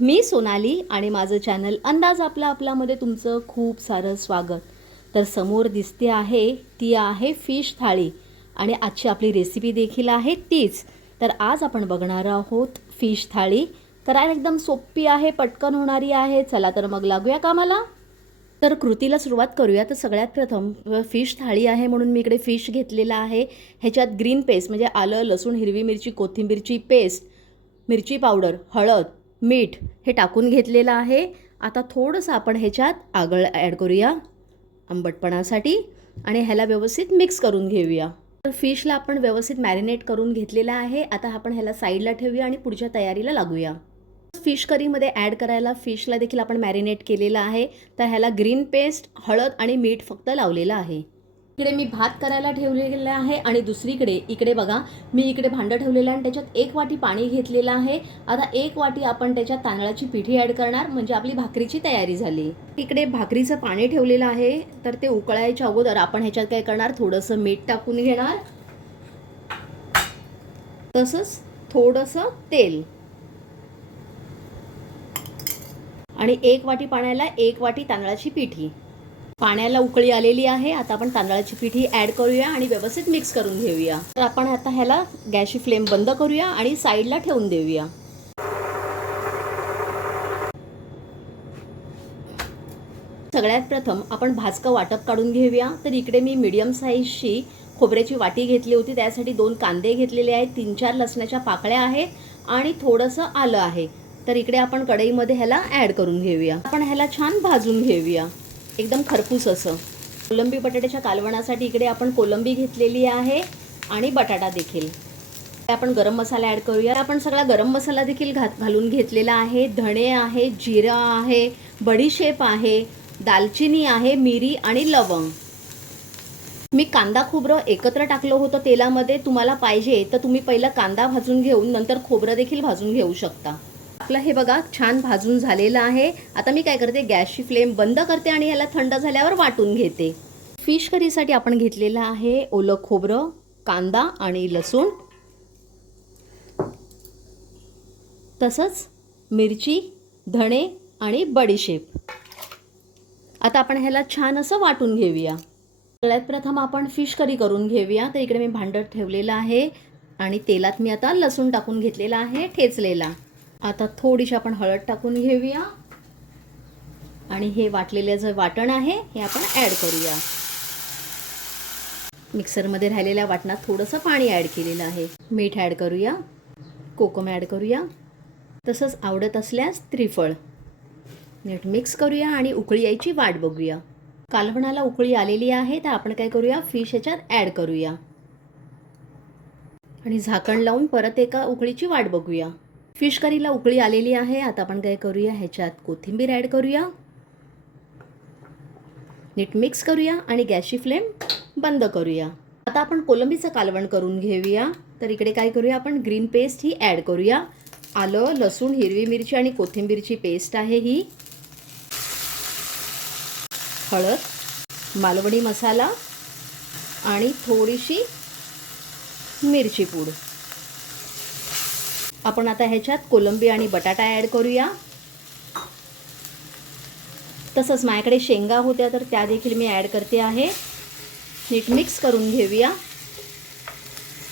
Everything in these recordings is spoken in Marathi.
मी सोनाली आणि माझं चॅनल अंदाज आपलामध्ये तुमचं खूप सारं स्वागत. तर समोर दिसते आहे ती आहे फिश थाळी आणि आजची आपली रेसिपी देखील आहे तीच. तर आज आपण बघणार आहोत फिश थाळी. करायला एकदम सोपी आहे, पटकन होणारी आहे. चला तर मग लागूया कामाला. तर कृतीला सुरुवात करूया. तर सगळ्यात प्रथम फिश थाळी आहे म्हणून मी इकडे फिश घेतलेला आहे. ह्याच्यात ग्रीन पेस्ट म्हणजे आलं, लसूण, हिरवी मिरची, कोथिंबीरची पेस्ट, मिरची पावडर, हळद, मीठ हे टाकून घेतलेलं आहे. आता थोडंसं आपण ह्याच्यात आगळ ॲड करूया आंबटपणासाठी आणि ह्याला व्यवस्थित मिक्स करून घेऊया. तर फिशला आपण व्यवस्थित मॅरिनेट करून घेतलेला आहे. आता आपण ह्याला साईडला ठेवूया आणि पुढच्या तयारीला लागूया. फिश करीमध्ये ॲड करायला फिशला देखील आपण मॅरिनेट केलेलं आहे. तर ह्याला ग्रीन पेस्ट, हळद आणि मीठ फक्त लावलेलं आहे. इकडे मी भात करायला ठेवलेला आहे आणि दुसरीकडे इकडे बघा मी इकडे भांडं ठेवलेलं आहे आणि त्याच्यात 1 वाटी पाणी घेतलेलं आहे. आता 1 वाटी आपण त्याच्यात तांदळाची पिठी ॲड करणार म्हणजे आपली भाकरीची तयारी झाली. इकडे भाकरीचं पाणी ठेवलेलं आहे. तर ते उकळायच्या अगोदर आपण ह्याच्यात काय करणार, थोडंसं मीठ टाकून घेणार, तसंच थोडंसं तेल आणि 1 वाटी पाण्याला 1 वाटी तांदळाची पिठी. पाण्याला उकळी आलेली आहे. आता आपण तांदळाची पिठी ॲड करूया आणि व्यवस्थित मिक्स करून घेऊया. तर आपण आता ह्याला गॅसची फ्लेम बंद करूया आणि साईडला ठेवून देऊया. सगळ्यात प्रथम आपण भाजकं वाटप काढून घेऊया. तर इकडे मी मीडियम साईजची खोबऱ्याची वाटी घेतली होती. त्यासाठी 2 कांदे घेतलेले आहेत, 3-4 लसणाच्या पाकळ्या आहेत आणि थोडंसं आलं आहे. तर इकडे आपण कढईमध्ये ह्याला ॲड करून घेऊया. आपण ह्याला छान भाजून घेऊया एकदम खरपूस असं. कोलंबी बटाट्याच्या कालवणासाठी इकडे आपण कोलंबी घेतलेली आहे आणि बटाटा देखील. आपण गरम मसाला ॲड करूया. आपण सगळा गरम मसाला देखील घालून घेतलेला आहे. धणे आहे, जिरा आहे, बडीशेप आहे, दालचिनी आहे, मिरी आणि लवंग. मी कांदा खोबरं एकत्र टाकलं होतं तेलामध्ये. तुम्हाला पाहिजे तर तुम्ही पहिला कांदा भाजून घेऊन नंतर खोबरं देखील भाजून घेऊ शकता. आपलं हे बघा छान भाजून झालेलं आहे. आता मी काय करते, गॅसची फ्लेम बंद करते आणि ह्याला थंड झाल्यावर वाटून घेते. फिश करीसाठी आपण घेतलेलं आहे ओलं खोबरं, कांदा आणि लसूण, तसंच मिरची, धणे आणि बडीशेप. आता आपण ह्याला छान असं वाटून घेऊया. सगळ्यात प्रथम आपण फिश करी करून घेऊया. तर इकडे मी भांडं ठेवलेलं आहे आणि तेलात मी आता लसूण टाकून घेतलेला आहे ठेचलेला. आता थोडीशी आपण हळद टाकून घेऊया आणि हे वाटलेलं जे वाटण आहे हे आपण ॲड करूया. मिक्सरमध्ये राहिलेल्या वाटणात थोडंसं पाणी ॲड केलेलं आहे. मीठ ॲड करूया, कोकम ॲड करूया, तसंच आवडत असल्यास त्रिफळ. नीट मिक्स करूया आणि उकळी यायची वाट बघूया. कालवणाला उकळी आलेली आहे. तर आपण काय करूया, फिश ह्याच्यात ॲड करूया आणि झाकण लावून परत एका उकळीची वाट बघूया. फिश करीला उकळी आलेली आहे. आता आपण काय करूया, ह्याच्यात कोथिंबीर ॲड करूया, नीट मिक्स करूया आणि गॅसची फ्लेम बंद करूया. आता आपण कोलंबीचं कालवण करून घेऊया. तर इकडे काय करूया, आपण ग्रीन पेस्ट ही ॲड करूया. आलं, लसूण, हिरवी मिरची आणि कोथिंबीरची पेस्ट आहे ही, हळद, मालवणी मसाला आणि थोडीशी मिरची पूड. आपण आता ह्याच्यात कोलंबी आणि बटाटा ॲड करूया. तसंच माझ्याकडे शेंगा होत्या तर त्या देखील मी ॲड करते आहे. नीट मिक्स करून घेऊया.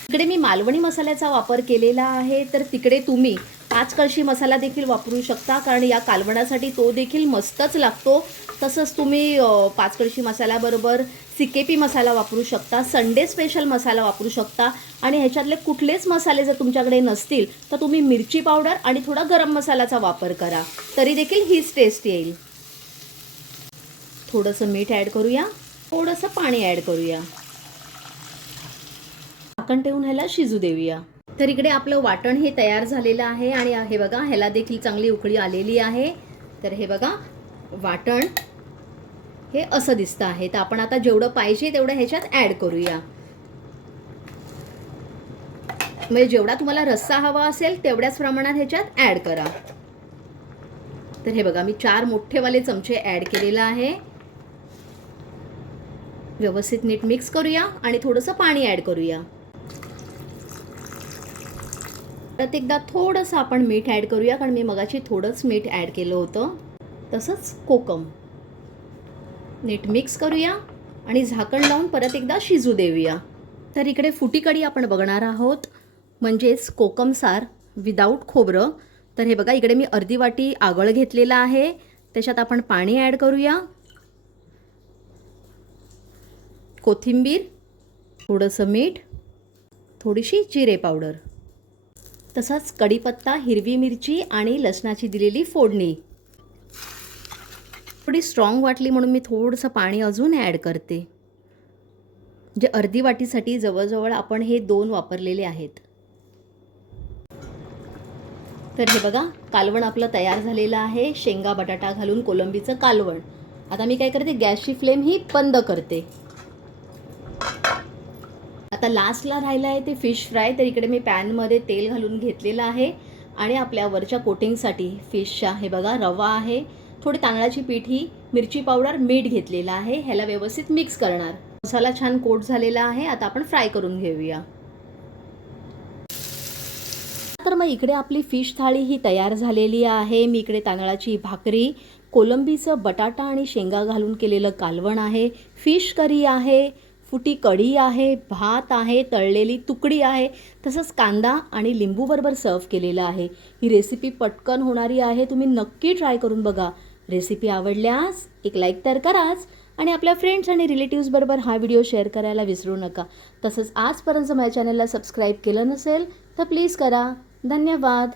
इकडे मी मालवणी मसाल्याचा वापर केलेला आहे. तर तिकडे तुम्ही 5 कळशी मसाला देखील वापरू शकता, कारण या कालवणासाठी तो देखील मस्तच लागतो. तसंच तुम्ही 5 कळशी मसाल्याबरोबर सिकेपी मसाला वापरू शकता, संडे स्पेशल मसाला वापरू शकता आणि ह्याच्यातले कुठलेच मसाले जर तुमच्याकडे नसतील तर तुम्ही मिरची पावडर आणि थोडा गरम मसाल्याचा वापर करा, तरी देखील हीच टेस्ट येईल. थोडंसं मीठ ॲड करूया, थोडंसं पाणी ॲड करूया, झाकण ठेवून ह्याला शिजू देऊया. तर इकडे आपलं वाटण हे तयार झालेलं आहे आणि हे बघा ह्याला देखील चांगली उकळी आलेली आहे. तर हे बघा वाटण हे असं दिसतं आहे. तर आपण आता जेवढं पाहिजे तेवढं ह्याच्यात ॲड करूया. म्हणजे जेवढा तुम्हाला रस्सा हवा असेल तेवढ्याच प्रमाणात ह्याच्यात ॲड करा. तर हे बघा मी 4 मोठेवाले चमचे ॲड केलेलं आहे. व्यवस्थित नीट मिक्स करूया आणि थोडंसं पाणी ॲड करूया. परत एकदा थोडंसं आपण मीठ ॲड करूया, कारण मी मगाशी थोडंच मीठ ॲड केलं होतं. तसंच कोकम नीट मिक्स करूया आणि झाकण लावून परत एकदा शिजू देऊया. तर इकडे फुटी कढी आपण बघणार आहोत, म्हणजेच कोकम सार विदाऊट खोबरं. तर हे बघा, इकडे मी अर्धी वाटी आगळ घेतलेला आहे. त्याच्यात आपण पाणी ॲड करूया, कोथिंबीर, थोडंसं मीठ, थोडीशी जिरे पावडर, तसंच कढीपत्ता, हिरवी मिरची आणि लसणाची दिलेली फोडणी. थोडी स्ट्रॉंग वाटली म्हणून मी थोडंसं पाणी अजून ॲड करते. म्हणजे अर्धी वाटीसाठी जवळजवळ आपण हे 2 वापरलेले आहेत. तर हे बघा, कालवण आपलं तयार झालेलं आहे. शेंगा बटाटा घालून कोलंबीचं कालवण. आता मी काय करते, गॅसची फ्लेम ही बंद करते. आता लास्टला राहिलं आहे ते फिश फ्राय. तर इकडे मी पॅनमध्ये तेल घालून घेतलेलं आहे आणि आपल्या वरच्या कोटिंगसाठी फिशच्या हे बघा रवा आहे, थोडी तांदळाची पिठी, मिरची पावडर, मीठ घेतलेलं आहे. ह्याला व्यवस्थित मिक्स करणार. मसाला छान कोट झालेला आहे. आता आपण फ्राय करून घेऊया. तर मग इकडे आपली फिश थाळी ही तयार झालेली आहे. मी इकडे तांदळाची भाकरी, कोलंबीचं बटाटा आणि शेंगा घालून केलेलं कालवण आहे, फिश करी आहे, फुटी कढी आहे, भात आहे, तळलेली तुकडी आहे, तसंच कांदा आणि लिंबूबरोबर सर्व केलेलं आहे. ही रेसिपी पटकन होणारी आहे. तुम्ही नक्की ट्राय करून बघा. रेसिपी आवडल्यास एक लाईक तर कराच आणि आपल्या फ्रेंड्स आणि रिलेटिव्सबरोबर हा व्हिडिओ शेअर करायला विसरू नका. तसंच आजपर्यंत माझ्या चॅनलला सबस्क्राईब केलं नसेल तर प्लीज करा. धन्यवाद.